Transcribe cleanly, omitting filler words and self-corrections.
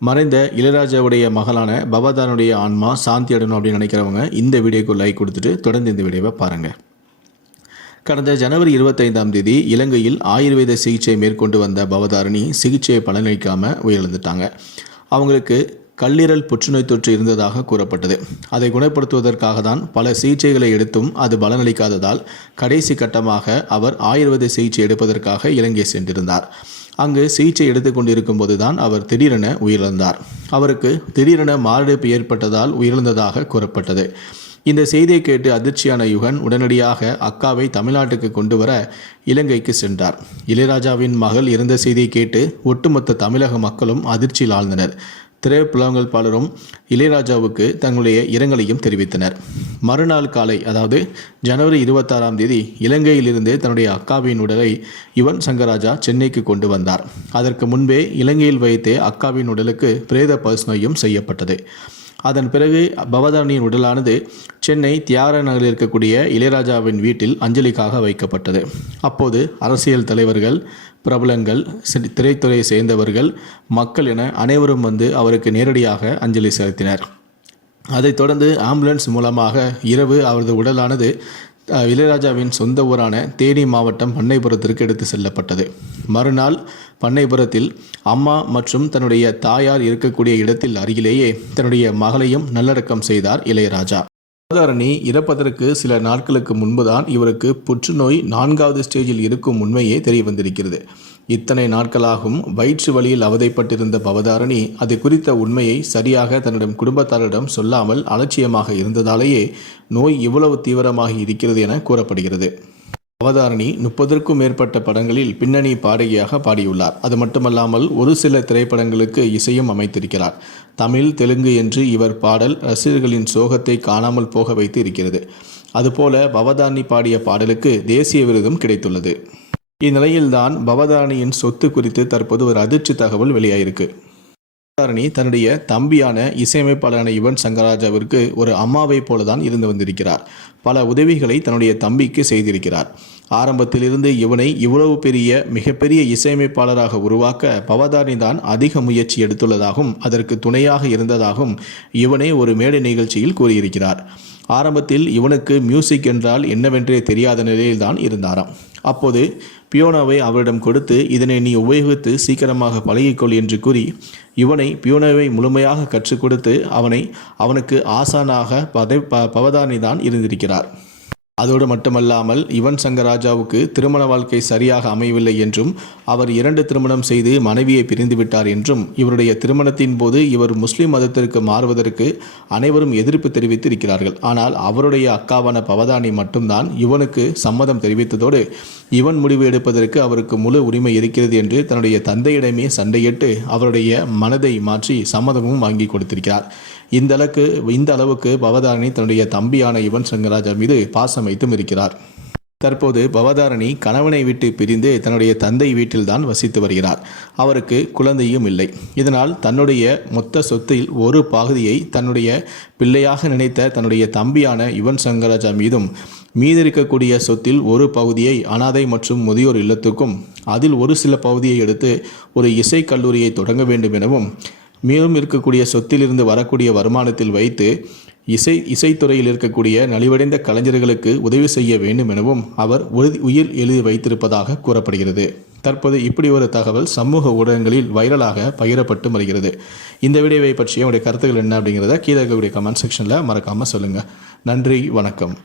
மறைந்த இளையராஜாவுடைய மகளான பவதாரனுடைய ஆன்மா சாந்தி அடையணும் அப்படின்னு நினைக்கிறவங்க இந்த வீடியோக்கு லைக் கொடுத்துட்டு தொடர்ந்து இந்த வீடியோவை பாருங்கள். கடந்த ஜனவரி 25ஆம் தேதி இலங்கையில் ஆயுர்வேத சிகிச்சை மேற்கொண்டு வந்த பவதாரணி சிகிச்சையை பலனளிக்காமல் உயிரிழந்துட்டாங்க. அவங்களுக்கு கல்லீரல் புற்றுநோய் தொற்று இருந்ததாக கூறப்பட்டது. அதை குணப்படுத்துவதற்காக தான் பல சிகிச்சைகளை எடுத்தும் அது பலனளிக்காததால் கடைசி கட்டமாக அவர் ஆயுர்வேத சிகிச்சை எடுப்பதற்காக இலங்கை சென்றிருந்தார். அங்கு சிகிச்சை எடுத்துக்கொண்டிருக்கும் போதுதான் அவர் திடீரென உயிரிழந்தார். அவருக்கு திடீரென மாரடைப்பு ஏற்பட்டதால் உயிரிழந்ததாக கூறப்பட்டது. இந்த செய்தியை கேட்டு அதிர்ச்சியான யுகன் உடனடியாக அக்காவை தமிழ்நாட்டுக்கு கொண்டு வர இலங்கைக்கு சென்றார். இளையராஜாவின் மகள் இறந்த செய்தியை கேட்டு ஒட்டுமொத்த தமிழக மக்களும் அதிர்ச்சியில் ஆழ்ந்தனர். திரைப்புலங்கள் பலரும் இளையராஜாவுக்கு தங்களுடைய இரங்கலையும் தெரிவித்தனர். மறுநாள் காலை, அதாவது ஜனவரி 26ஆம் தேதி இலங்கையிலிருந்து தன்னுடைய அக்காவின் உடலை யுவன் சங்கர் ராஜா சென்னைக்கு கொண்டு வந்தார். அதற்கு முன்பே இலங்கையில் வைத்தே அக்காவின் உடலுக்கு பிரேத பரிசோதனையும் செய்யப்பட்டது. அதன் பிறகு பவதாரணியின் உடலானது சென்னை தியாகராய நகரில் இருக்கக்கூடிய இளையராஜாவின் வீட்டில் அஞ்சலிக்காக வைக்கப்பட்டது. அப்போது அரசியல் தலைவர்கள், பிரபலங்கள், திரைத்துறையை சேர்ந்தவர்கள், மக்கள் என அனைவரும் வந்து அவருக்கு நேரடியாக அஞ்சலி செலுத்தினர். அதைத் தொடர்ந்து ஆம்புலன்ஸ் மூலமாக இரவு அவரது உடலானது இளையராஜாவின் சொந்த ஊரான தேனி மாவட்டம் பண்ணைபுரத்திற்கு எடுத்து செல்லப்பட்டது. மறுநாள் பண்ணைபுரத்தில் அம்மா மற்றும் தன்னுடைய தாயார் இருக்கக்கூடிய இடத்தில் அருகிலேயே தன்னுடைய மகளையும் நல்லடக்கம் செய்தார் இளையராஜா. பவதாரணி இறப்பதற்கு சில நாட்களுக்கு முன்புதான் இவருக்கு புற்றுநோய் 4வது ஸ்டேஜில் இருக்கும் உண்மையே தெரிய வந்திருக்கிறது. இத்தனை நாட்களாகவும் வயிற்று வலியில் அவதைப்பட்டிருந்த பவதாரணி அது குறித்த உண்மையை சரியாக தன்னிடம் குடும்பத்தாரிடம் சொல்லாமல் அலட்சியமாக இருந்ததாலேயே நோய் இவ்வளவு தீவிரமாக இருக்கிறது என கூறப்படுகிறது. பவதாரணி 30க்கும் மேற்பட்ட படங்களில் பின்னணி பாடகியாக பாடியுள்ளார். அது மட்டுமல்லாமல் ஒரு சில திரைப்படங்களுக்கு இசையும் அமைத்திருக்கிறார். தமிழ், தெலுங்கு என்று இவர் பாடல் ரசிகர்களின் சோகத்தை காணாமல் போக வைத்து இருக்கிறது. அதுபோல பவதாரணி பாடிய பாடலுக்கு தேசிய விருதும் கிடைத்துள்ளது. இந்நிலையில்தான் பவதாரணியின் சொத்து குறித்து தற்போது ஒரு அதிர்ச்சி தகவல் வெளியாயிருக்கு. பவதாரணி தன்னுடைய தம்பியான இசையமைப்பாளரான யுவன் சங்கர் ராஜாவிற்கு ஒரு அம்மாவை போலதான் இருந்து வந்திருக்கிறார். பல உதவிகளை தன்னுடைய தம்பிக்கு செய்திருக்கிறார். ஆரம்பத்திலிருந்து இவனை இவ்வளவு பெரிய மிகப்பெரிய இசையமைப்பாளராக உருவாக்க பவதாரணி தான் அதிக முயற்சி எடுத்துள்ளதாகவும் அதற்கு துணையாக இருந்ததாகவும் இவனே ஒரு மேடை நிகழ்ச்சியில் கூறியிருக்கிறார். ஆரம்பத்தில் இவனுக்கு மியூசிக் என்றால் என்னவென்றே தெரியாத நிலையில்தான் இருந்தாராம். அப்போது பியோனோவை அவரிடம் கொடுத்து இதனை நீ உபயோகித்து சீக்கிரமாக பழகிக்கொள் என்று கூறி இவனை பியோனோவை முழுமையாக கற்றுக் கொடுத்து அவனுக்கு ஆசானாக பவதாரணி தான் இருந்திருக்கிறார். அதோடு மட்டுமல்லாமல் யுவன் சங்கர் ராஜாவுக்கு திருமண வாழ்க்கை சரியாக அமையவில்லை என்றும் அவர் 2 திருமணம் செய்து மனைவியை பிரிந்துவிட்டார் என்றும் இவருடைய திருமணத்தின் போது இவர் முஸ்லிம் மதத்திற்கு மாறுவதற்கு அனைவரும் எதிர்ப்பு தெரிவித்து இருக்கிறார்கள். ஆனால் அவருடைய அக்காவான பவதாரணி மட்டும்தான் இவனுக்கு சம்மதம் தெரிவித்ததோடு இவன் முடிவு எடுப்பதற்கு அவருக்கு முழு உரிமை இருக்கிறது என்று தன்னுடைய தந்தையிடமே சண்டையிட்டு அவருடைய மனதை மாற்றி சம்மதமும் வாங்கி கொடுத்திருக்கிறார். இந்த அளவுக்கு பவதாரணி தன்னுடைய தம்பியான யுவன் சங்கர் ராஜா மீது பாசம் வைத்தும் இருக்கிறார். தற்போது பவதாரணி கணவனை விட்டு பிரிந்து தன்னுடைய தந்தை வீட்டில்தான் வசித்து வருகிறார். அவருக்கு குழந்தையும் இல்லை. இதனால் தன்னுடைய மொத்த சொத்தில் ஒரு பகுதியை தன்னுடைய பிள்ளையாக நினைத்த தன்னுடைய தம்பியான யுவன் சங்கர் ராஜா மீதும், மீதிருக்கக்கூடிய சொத்தில் ஒரு பகுதியை அனாதை மற்றும் முதியோர் இல்லத்துக்கும், அதில் ஒரு சில பகுதியை எடுத்து ஒரு இசை கல்லூரியை தொடங்க வேண்டும் எனவும், மேலும் இருக்கக்கூடிய சொத்திலிருந்து வரக்கூடிய வருமானத்தில் வைத்து இசைத்துறையில் இருக்கக்கூடிய நலிவடைந்த கலைஞர்களுக்கு உதவி செய்ய வேண்டும் எனவும் அவர் உயிர் எழுதி வைத்திருப்பதாக கூறப்படுகிறது. தற்போது இப்படி ஒரு தகவல் சமூக ஊடகங்களில் வைரலாக பகிரப்பட்டு வருகிறது. இந்த வீடியோவை பற்றிய உங்களுடைய கருத்துக்கள் என்ன அப்படிங்கிறத கீழே இருக்கக்கூடிய கமெண்ட் செக்ஷனில் மறக்காமல் சொல்லுங்கள். நன்றி, வணக்கம்.